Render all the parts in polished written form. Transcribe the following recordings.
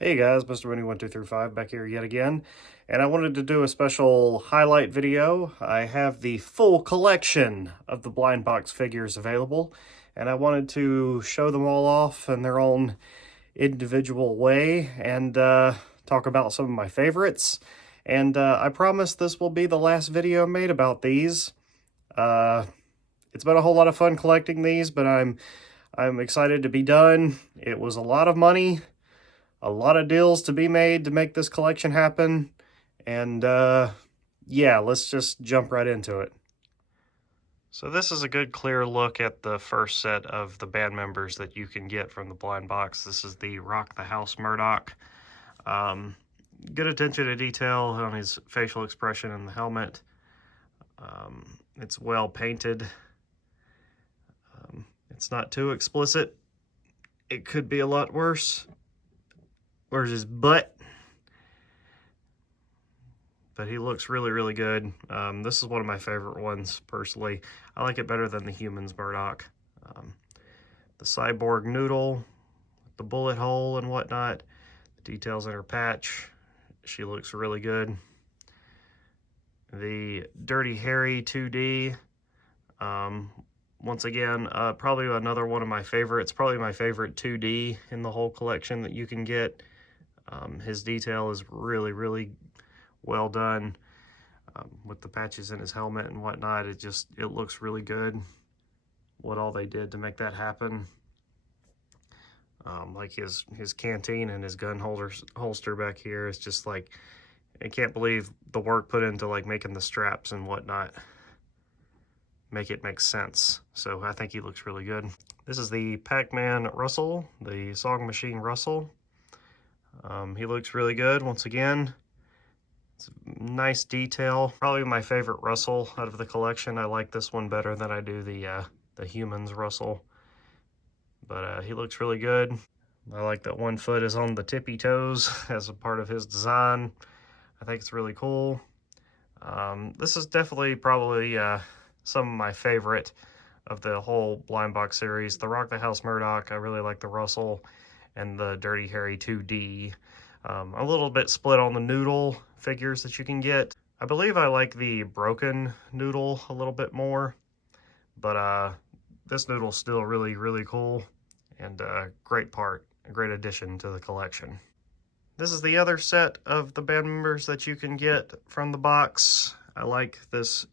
Hey guys, Mr. Winnie1235 back here yet again, and I wanted to do a special highlight video. I have the full collection of the blind box figures available, and I wanted to show them all off in their own individual way and talk about some of my favorites. And I promise this will be the last video made about these. It's been a whole lot of fun collecting these, but I'm excited to be done. It was a lot of money. A lot of deals to be made to make this collection happen, and yeah, let's just jump right into it. So this is a good clear look at the first set of the band members that you can get from the blind box. This is the Rock the House Murdoch. Good attention to detail on his facial expression in the helmet. It's well painted. It's not too explicit. It could be a lot worse. Where's his butt? But he looks really, really good. This is one of my favorite ones, personally. I like it better than the Humans Murdoch. The cyborg noodle, the bullet hole and whatnot, the details in her patch, she looks really good. The Dirty Harry 2D, once again, probably another one of my favorites, probably my favorite 2D in the whole collection that you can get. His detail is really, really well done with the patches in his helmet and whatnot. It looks really good what all they did to make that happen. Like his canteen and his gun holster back here is just like, I can't believe the work put into like making the straps and whatnot make it make sense. So I think he looks really good. This is the Pac-Man Russell, the Song Machine Russell. He looks really good once again. It's a nice detail. Probably my favorite Russell out of the collection. I like this one better than I do the Humans Russell. But he looks really good. I like that one foot is on the tippy toes as a part of his design. I think it's really cool. This is definitely probably some of my favorite of the whole blind box series. The Rock the House Murdoch, I really like the Russell, and the Dirty Harry 2D. A little bit split on the noodle figures that you can get. I believe I like the broken noodle a little bit more, but this noodle's still really, really cool, and a great part, a great addition to the collection. This is the other set of the band members that you can get from the box. I like this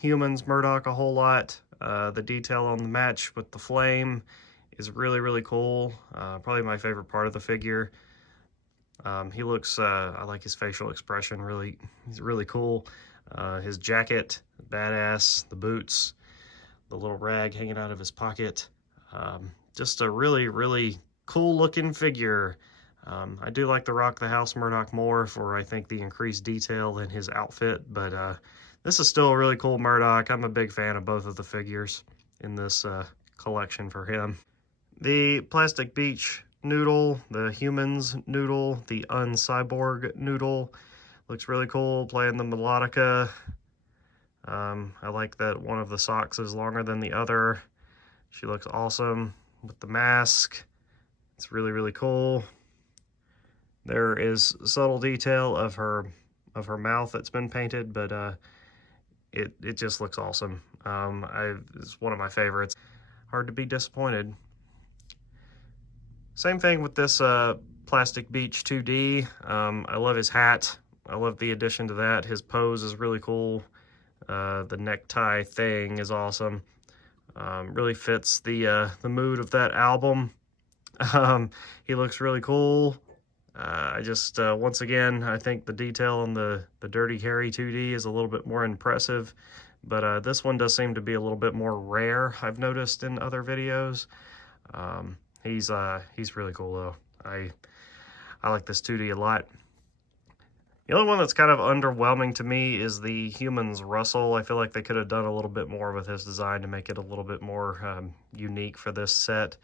Humans Murdoch a whole lot. The detail on the match with the flame is really, really cool. Probably my favorite part of the figure. He looks, I like his facial expression, he's really cool. His jacket, badass, the boots, the little rag hanging out of his pocket. Just a really, really cool looking figure. I do like the Rock the House Murdoch more for, I think, the increased detail in his outfit, but this is still a really cool Murdoch. I'm a big fan of both of the figures in this collection for him. The Plastic Beach Noodle, the Humans Noodle, the Uncyborg Noodle looks really cool, playing the melodica. I like that one of the socks is longer than the other. She looks awesome with the mask. It's really, really cool. There is subtle detail of her mouth that's been painted, but it just looks awesome. It's one of my favorites. Hard to be disappointed. Same thing with this Plastic Beach 2D. I love his hat. I love the addition to that. His pose is really cool. The necktie thing is awesome. Really fits the mood of that album. He looks really cool. Once again, I think the detail on the Dirty Harry 2D is a little bit more impressive, but this one does seem to be a little bit more rare, I've noticed in other videos. He's really cool though. I like this 2D a lot. The only one that's kind of underwhelming to me is the Humans Russell. I feel like they could have done a little bit more with his design to make it a little bit more unique for this set.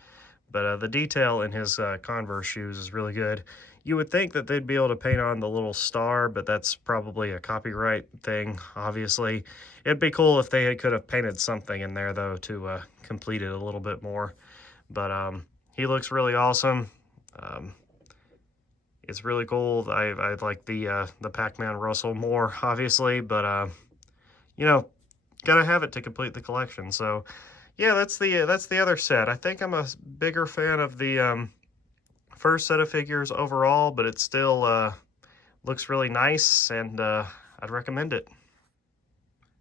But the detail in his Converse shoes is really good. You would think that they'd be able to paint on the little star, but that's probably a copyright thing, obviously. It'd be cool if they could have painted something in there, though, to complete it a little bit more. But he looks really awesome. It's really cool. I like the Pac-Man Russell more, obviously, but you know, gotta have it to complete the collection. So yeah, that's the other set. I think I'm a bigger fan of the first set of figures overall, but it still looks really nice, and I'd recommend it.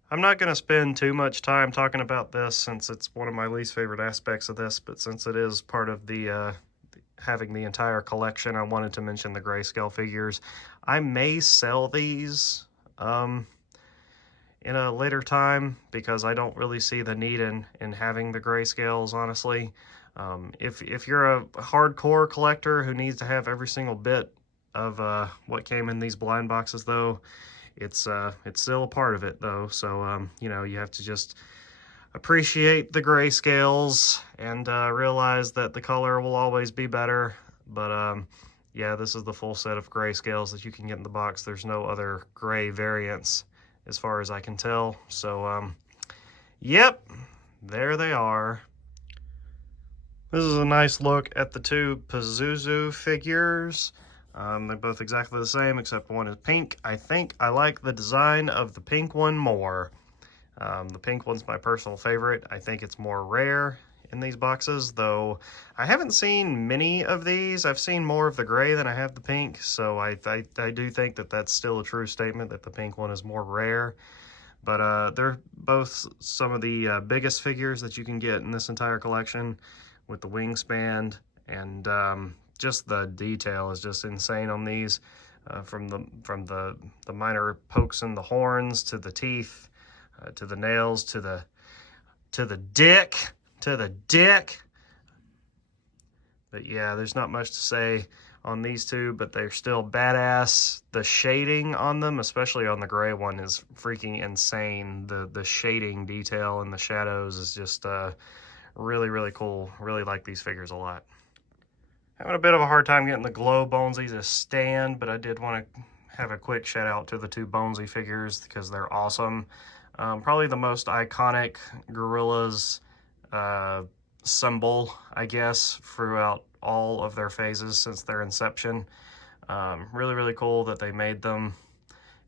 I'm not going to spend too much time talking about this since it's one of my least favorite aspects of this, but since it is part of the having the entire collection, I wanted to mention the Grayscale figures. I may sell these in a later time because I don't really see the need in having the Grayscales, honestly. If you're a hardcore collector who needs to have every single bit of what came in these blind boxes, though, it's still a part of it, though. So you know, you have to just appreciate the Grayscales and realize that the color will always be better. But yeah, this is the full set of Grayscales that you can get in the box. There's no other gray variants as far as I can tell. So yep, there they are. This is a nice look at the two Pazuzu figures. They're both exactly the same, except one is pink. I think I like the design of the pink one more. The pink one's my personal favorite. I think it's more rare in these boxes, though I haven't seen many of these. I've seen more of the gray than I have the pink, so I do think that that's still a true statement, that the pink one is more rare. But they're both some of the biggest figures that you can get in this entire collection, with the wingspan, and just the detail is just insane on these, from the minor pokes in the horns to the teeth, to the nails, to the dick. But yeah, there's not much to say on these two, but they're still badass. The shading on them, especially on the gray one, is freaking insane. The shading detail in the shadows is just really, really cool. Really like these figures a lot. Having a bit of a hard time getting the glow Bonesy to stand, but I did want to have a quick shout out to the two Bonesy figures because they're awesome. Probably the most iconic Gorillaz symbol, I guess, throughout all of their phases since their inception. Really, really cool that they made them.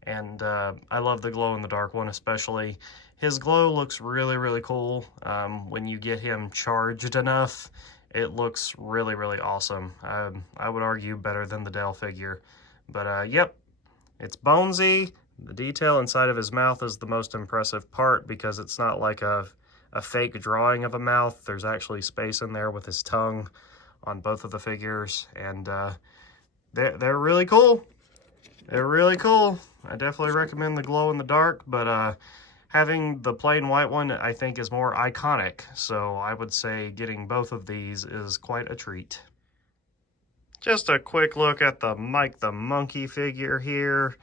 And I love the glow-in-the-dark one especially. His glow looks really, really cool. When you get him charged enough, it looks really, really awesome. I would argue better than the Dell figure. But yep, it's Bonesy. The detail inside of his mouth is the most impressive part because it's not like a fake drawing of a mouth. There's actually space in there with his tongue on both of the figures. And they're really cool. They're really cool. I definitely recommend the glow-in-the-dark, but having the plain white one, I think, is more iconic. So I would say getting both of these is quite a treat. Just a quick look at the Mike the Monkey figure here.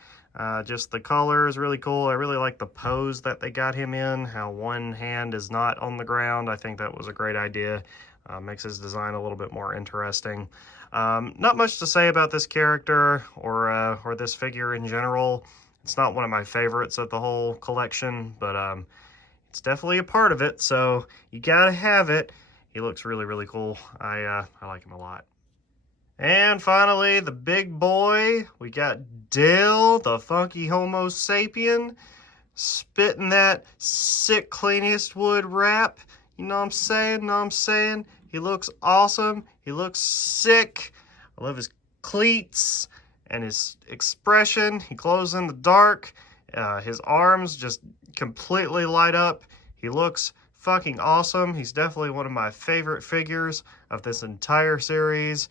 Just the color is really cool. I really like the pose that they got him in, how one hand is not on the ground. I think that was a great idea. Makes his design a little bit more interesting. Not much to say about this character or this figure in general. It's not one of my favorites of the whole collection, but it's definitely a part of it, so you gotta have it. He looks really, really cool. I like him a lot. And finally, the big boy. We got Dale, the funky Homo sapien, spitting that sick Clint Eastwood rap. You know what I'm saying? He looks awesome. He looks sick. I love his cleats and his expression. He glows in the dark. His arms just completely light up. He looks fucking awesome. He's definitely one of my favorite figures of this entire series.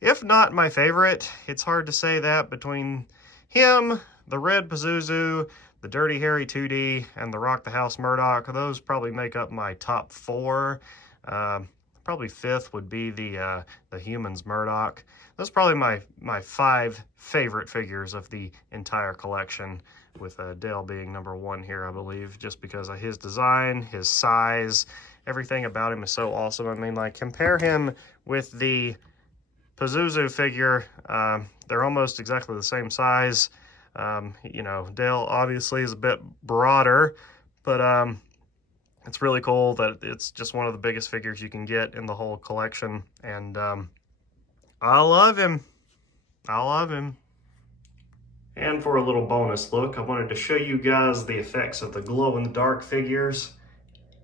If not my favorite, it's hard to say that between him, the Red Pazuzu, the Dirty Harry 2D, and the Rock the House Murdoch. Those probably make up my top four. Probably fifth would be the Humans Murdoch. Those are probably my five favorite figures of the entire collection, with Dale being number one here, I believe, just because of his design, his size, everything about him is so awesome. I mean, like, compare him with the Pazuzu figure. They're almost exactly the same size. You know, Dale obviously is a bit broader, but it's really cool that it's just one of the biggest figures you can get in the whole collection, and I love him. I love him. And for a little bonus look, I wanted to show you guys the effects of the glow-in-the-dark figures.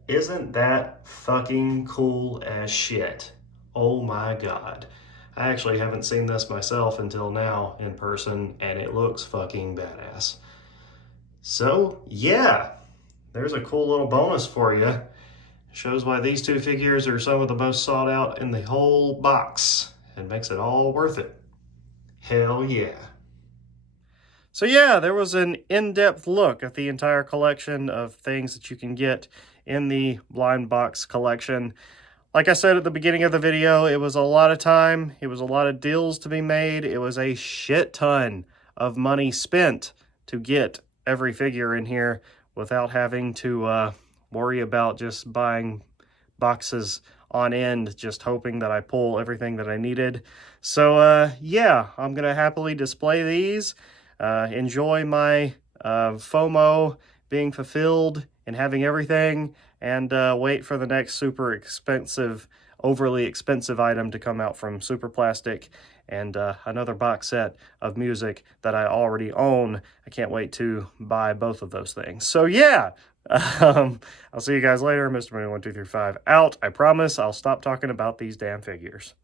Isn't that fucking cool as shit? Oh my god. I actually haven't seen this myself until now in person, and it looks fucking badass. So, yeah, there's a cool little bonus for you. Shows why these two figures are some of the most sought out in the whole box, and makes it all worth it. Hell yeah. So yeah, there was an in-depth look at the entire collection of things that you can get in the blind box collection. Like I said at the beginning of the video, it was a lot of time, it was a lot of deals to be made, it was a shit ton of money spent to get every figure in here without having to worry about just buying boxes on end, just hoping that I pull everything that I needed. So yeah, I'm gonna happily display these. Enjoy my FOMO being fulfilled and having everything, and wait for the next super expensive, overly expensive item to come out from Super Plastic, and another box set of music that I already own. I can't wait to buy both of those things. So yeah, I'll see you guys later. Mr. Money 1235 out. I promise I'll stop talking about these damn figures.